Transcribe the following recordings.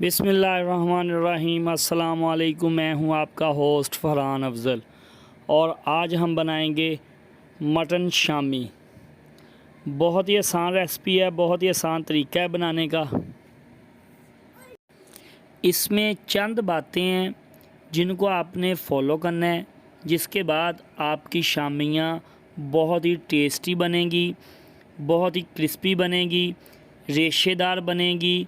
बिस्मिल्लाहिर्रहमानिर्रहीम। अस्सलाम वालेकुम। मैं हूं आपका होस्ट फरहान अफज़ल और आज हम बनाएंगे मटन शामी। बहुत ही आसान रेसिपी है, बहुत ही आसान तरीका है बनाने का। इसमें चंद बातें हैं जिनको आपने फ़ॉलो करना है, जिसके बाद आपकी शामियाँ बहुत ही टेस्टी बनेंगी, बहुत ही क्रिस्पी बनेगी, रेशेदार बनेगी,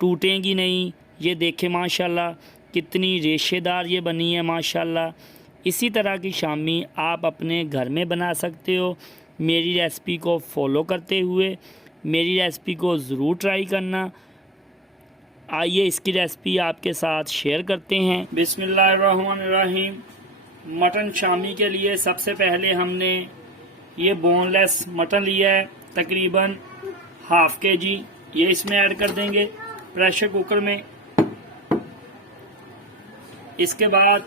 टूटेंगी नहीं। ये देखें माशाल्लाह कितनी रेशेदार ये बनी है माशाल्लाह। इसी तरह की शामी आप अपने घर में बना सकते हो। मेरी रेसिपी को फॉलो करते हुए मेरी रेसिपी को ज़रूर ट्राई करना। आइए इसकी रेसिपी आपके साथ शेयर करते हैं। बिस्मिल्लाहिर्रहमानिर्रहीम। मटन शामी के लिए सबसे पहले हमने ये बोनलेस मटन लिया है, तकरीबन हाफ़ kg। ये इसमें ऐड कर देंगे प्रेशर कुकर में। इसके बाद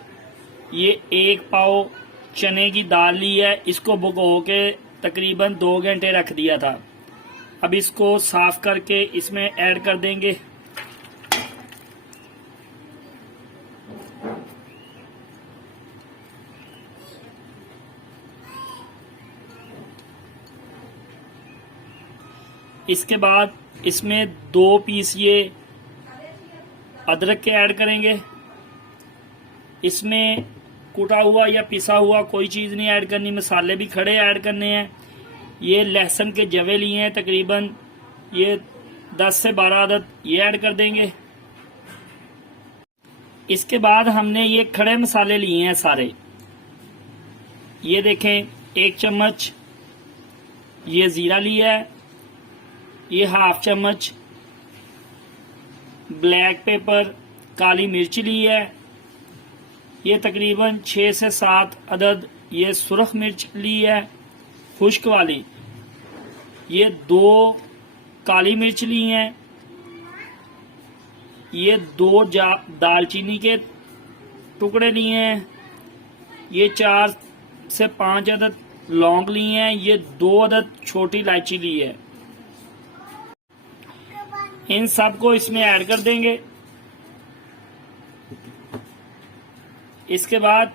ये 1 पाव चने की दाल ली है, इसको भिगो के तकरीबन 2 घंटे रख दिया था। अब इसको साफ करके इसमें ऐड कर देंगे। इसके बाद इसमें 2 पीस ये अदरक के ऐड करेंगे। इसमें कुटा हुआ या पिसा हुआ कोई चीज़ नहीं ऐड करनी, मसाले भी खड़े ऐड करने हैं। ये लहसुन के जवे लिए हैं, तकरीबन ये 10 से 12 अदद, ये ऐड कर देंगे। इसके बाद हमने ये खड़े मसाले लिए हैं सारे। ये देखें, 1 चम्मच ये ज़ीरा लिया है, ये हाफ चम्मच ब्लैक पेपर काली मिर्च ली है, ये तकरीबन 6 से 7 अदद ये सुरख मिर्च ली है खुश्क वाली, ये 2 काली मिर्च ली हैं, ये 2 दालचीनी के टुकड़े लिए हैं, ये 4 से 5 अदद लौंग लिए हैं, ये 2 अदद छोटी इलायची ली है। इन सब को इसमें ऐड कर देंगे। इसके बाद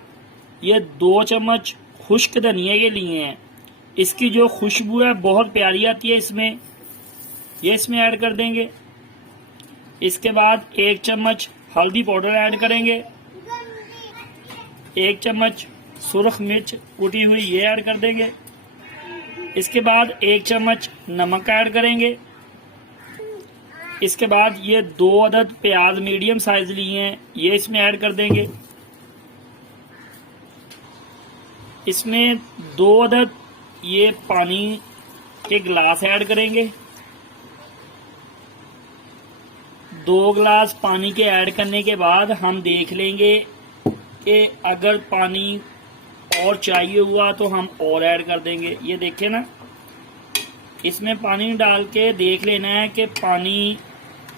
ये 2 चम्मच खुश्क धनिया के लिए हैं, इसकी जो खुशबू है बहुत प्यारी आती है इसमें, ये इसमें ऐड कर देंगे। इसके बाद 1 चम्मच हल्दी पाउडर ऐड करेंगे, 1 चम्मच सुरख मिर्च कुटी हुई ये ऐड कर देंगे। इसके बाद 1 चम्मच नमक ऐड करेंगे। इसके बाद ये 2 अदद प्याज मीडियम साइज लिए हैं, ये इसमें ऐड कर देंगे। इसमें 2 अदद ये पानी के गिलास ऐड करेंगे। 2 गिलास पानी के ऐड करने के बाद हम देख लेंगे कि अगर पानी और चाहिए हुआ तो हम और ऐड कर देंगे। ये देखें ना, इसमें पानी डाल के देख लेना है कि पानी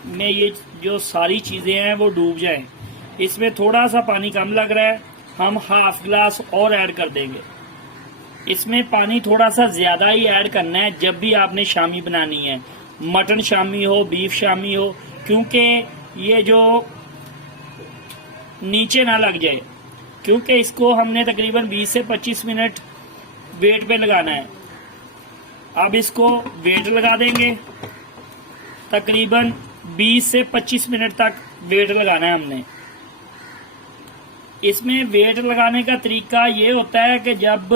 में ये जो सारी चीज़ें हैं वो डूब जाएं। इसमें थोड़ा सा पानी कम लग रहा है, हम हाफ गिलास और ऐड कर देंगे। इसमें पानी थोड़ा सा ज़्यादा ही ऐड करना है जब भी आपने शामी बनानी है, मटन शामी हो बीफ शामी हो, क्योंकि ये जो नीचे ना लग जाए, क्योंकि इसको हमने तकरीबन 20 से 25 मिनट वेट पे लगाना है। अब इसको वेट लगा देंगे, तकरीबन 20 से 25 मिनट तक वेट लगाना है हमने। इसमें वेट लगाने का तरीका ये होता है कि जब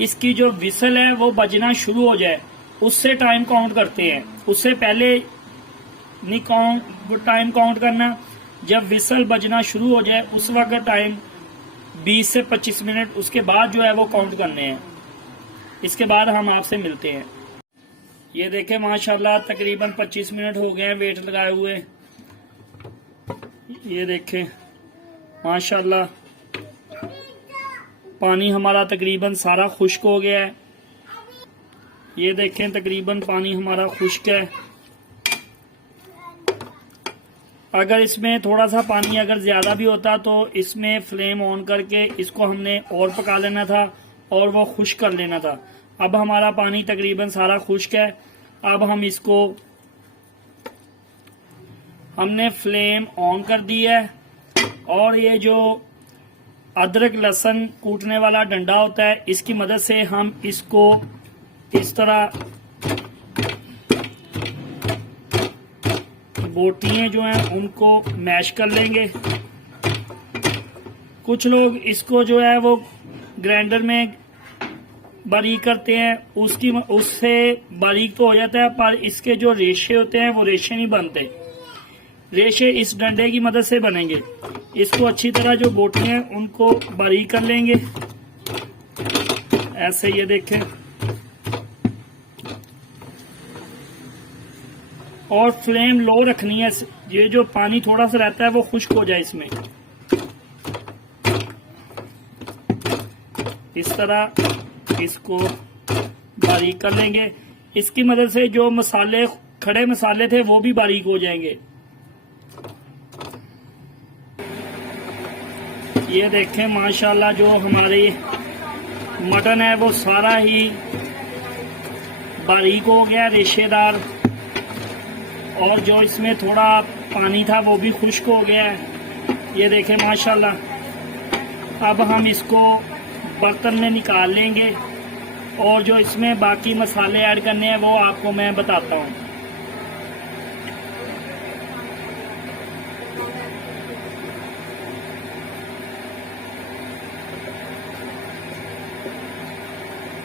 इसकी जो विसल है वो बजना शुरू हो जाए उससे टाइम काउंट करते हैं, उससे पहले नहीं टाइम काउंट करना। जब विसल बजना शुरू हो जाए उस वक्त टाइम 20 से 25 मिनट, उसके बाद जो है वो काउंट करने हैं। इसके बाद हम आपसे मिलते हैं। ये देखें माशाल्लाह तकरीबन 25 मिनट हो गए हैं वेट लगाए हुए। ये देखें माशाल्लाह पानी हमारा तकरीबन सारा खुश्क हो गया है। ये देखें तकरीबन पानी हमारा खुश्क है। अगर इसमें थोड़ा सा पानी अगर ज़्यादा भी होता तो इसमें फ्लेम ऑन करके इसको हमने और पका लेना था और वो खुश्क कर लेना था। अब हमारा पानी तकरीबन सारा खुश्क है। अब हम इसको हमने फ्लेम ऑन कर दी है और ये जो अदरक लहसुन कूटने वाला डंडा होता है इसकी मदद से हम इसको इस तरह बोटियां जो हैं उनको मैश कर लेंगे। कुछ लोग इसको जो है वो ग्राइंडर में बारीक करते हैं, उससे बारीक तो हो जाता है पर इसके जो रेशे होते हैं वो रेशे नहीं बनते। रेशे इस डंडे की मदद से बनेंगे। इसको अच्छी तरह जो बोटियां हैं उनको बारीक कर लेंगे ऐसे, ये देखें। और फ्लेम लो रखनी है, ये जो पानी थोड़ा सा रहता है वो खुश्क हो जाए इसमें। इस तरह इसको बारीक कर लेंगे। इसकी मदद से जो मसाले, खड़े मसाले थे वो भी बारीक हो जाएंगे। ये देखें माशाल्लाह जो हमारी मटन है वो सारा ही बारीक हो गया, रेशेदार, और जो इसमें थोड़ा पानी था वो भी खुश्क हो गया है। ये देखें माशाल्लाह। अब हम इसको बर्तन में निकाल लेंगे और जो इसमें बाकी मसाले ऐड करने हैं वो आपको मैं बताता हूँ।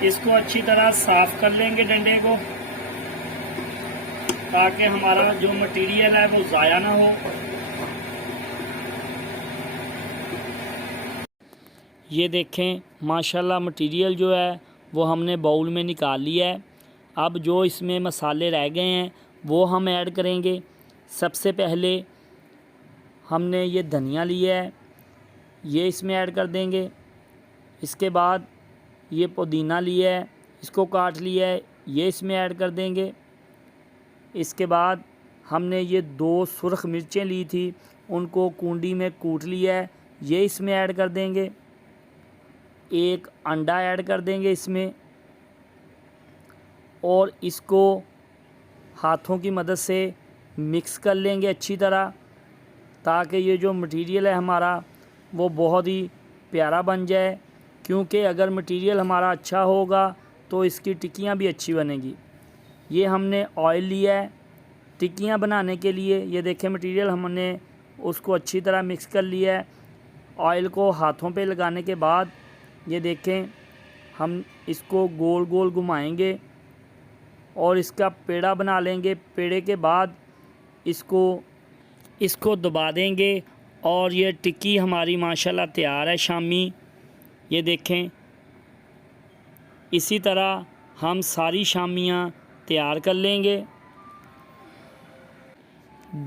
इसको अच्छी तरह साफ कर लेंगे डंडे को, ताकि हमारा जो मटेरियल है वो ज़ाया ना हो। ये देखें माशाल्लाह मटेरियल जो है वो हमने बाउल में निकाल लिया है। अब जो इसमें मसाले रह गए हैं वो हम ऐड करेंगे। सबसे पहले हमने ये धनिया लिया है, ये इसमें ऐड कर देंगे। इसके बाद ये पुदीना लिया है, इसको काट लिया है, ये इसमें ऐड कर देंगे। इसके बाद हमने ये 2 सुर्ख मिर्चें ली थी, उनको कूंडी में कूट लिया है, ये इसमें ऐड कर देंगे। एक अंडा ऐड कर देंगे इसमें और इसको हाथों की मदद से मिक्स कर लेंगे अच्छी तरह, ताकि ये जो मटेरियल है हमारा वो बहुत ही प्यारा बन जाए। क्योंकि अगर मटेरियल हमारा अच्छा होगा तो इसकी टिक्कियाँ भी अच्छी बनेगी। ये हमने ऑयल लिया है टिक्कियाँ बनाने के लिए। ये देखें मटेरियल हमने उसको अच्छी तरह मिक्स कर लिया है। ऑयल को हाथों पे लगाने के बाद ये देखें हम इसको गोल गोल घुमाएंगे और इसका पेड़ा बना लेंगे। पेड़े के बाद इसको दबा देंगे और ये टिक्की हमारी माशाल्लाह तैयार है शामी। ये देखें इसी तरह हम सारी शामियाँ तैयार कर लेंगे।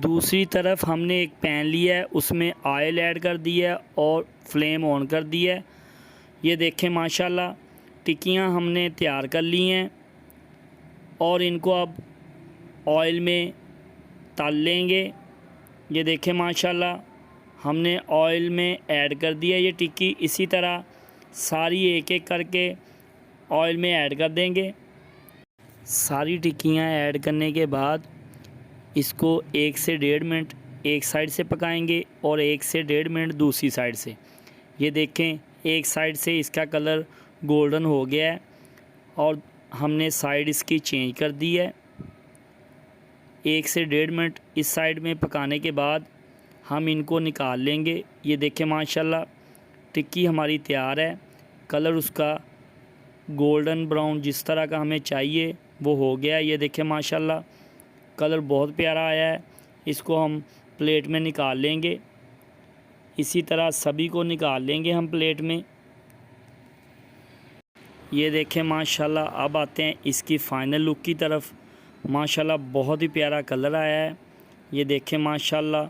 दूसरी तरफ हमने एक पैन लिया है, उसमें ऑयल ऐड कर दिया है और फ्लेम ऑन कर दिया है। ये देखें माशाल्लाह टिक्कियाँ हमने तैयार कर ली हैं और इनको अब ऑयल में तल लेंगे। ये देखें माशाल्लाह हमने ऑयल में ऐड कर दिया ये टिक्की। इसी तरह सारी एक एक करके ऑयल में ऐड कर देंगे। सारी टिक्कियाँ ऐड करने के बाद इसको 1 से 1.5 मिनट एक साइड से पकाएंगे और 1 से 1.5 मिनट दूसरी साइड से। ये देखें एक साइड से इसका कलर गोल्डन हो गया है और हमने साइड इसकी चेंज कर दी है। 1 से 1.5 मिनट इस साइड में पकाने के बाद हम इनको निकाल लेंगे। ये देखें माशाल्लाह टिक्की हमारी तैयार है। कलर उसका गोल्डन ब्राउन जिस तरह का हमें चाहिए वो हो गया। ये देखें माशाल्लाह कलर बहुत प्यारा आया है। इसको हम प्लेट में निकाल लेंगे। इसी तरह सभी को निकाल लेंगे हम प्लेट में। ये देखें माशाल्लाह अब आते हैं इसकी फ़ाइनल लुक की तरफ। माशाल्लाह बहुत ही प्यारा कलर आया है। ये देखें माशाल्लाह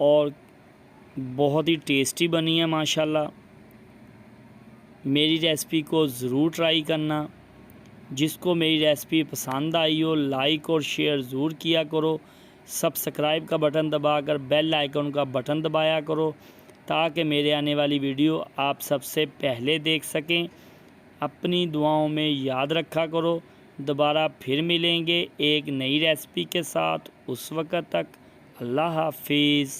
और बहुत ही टेस्टी बनी है माशाल्लाह। मेरी रेसिपी को ज़रूर ट्राई करना। जिसको मेरी रेसिपी पसंद आई हो लाइक और शेयर ज़रूर किया करो। सब्सक्राइब का बटन दबाकर बेल आइकन का बटन दबाया करो ताकि मेरे आने वाली वीडियो आप सबसे पहले देख सकें। अपनी दुआओं में याद रखा करो। दोबारा फिर मिलेंगे एक नई रेसिपी के साथ। उस वक़्त तक अल्लाह हाफिज़।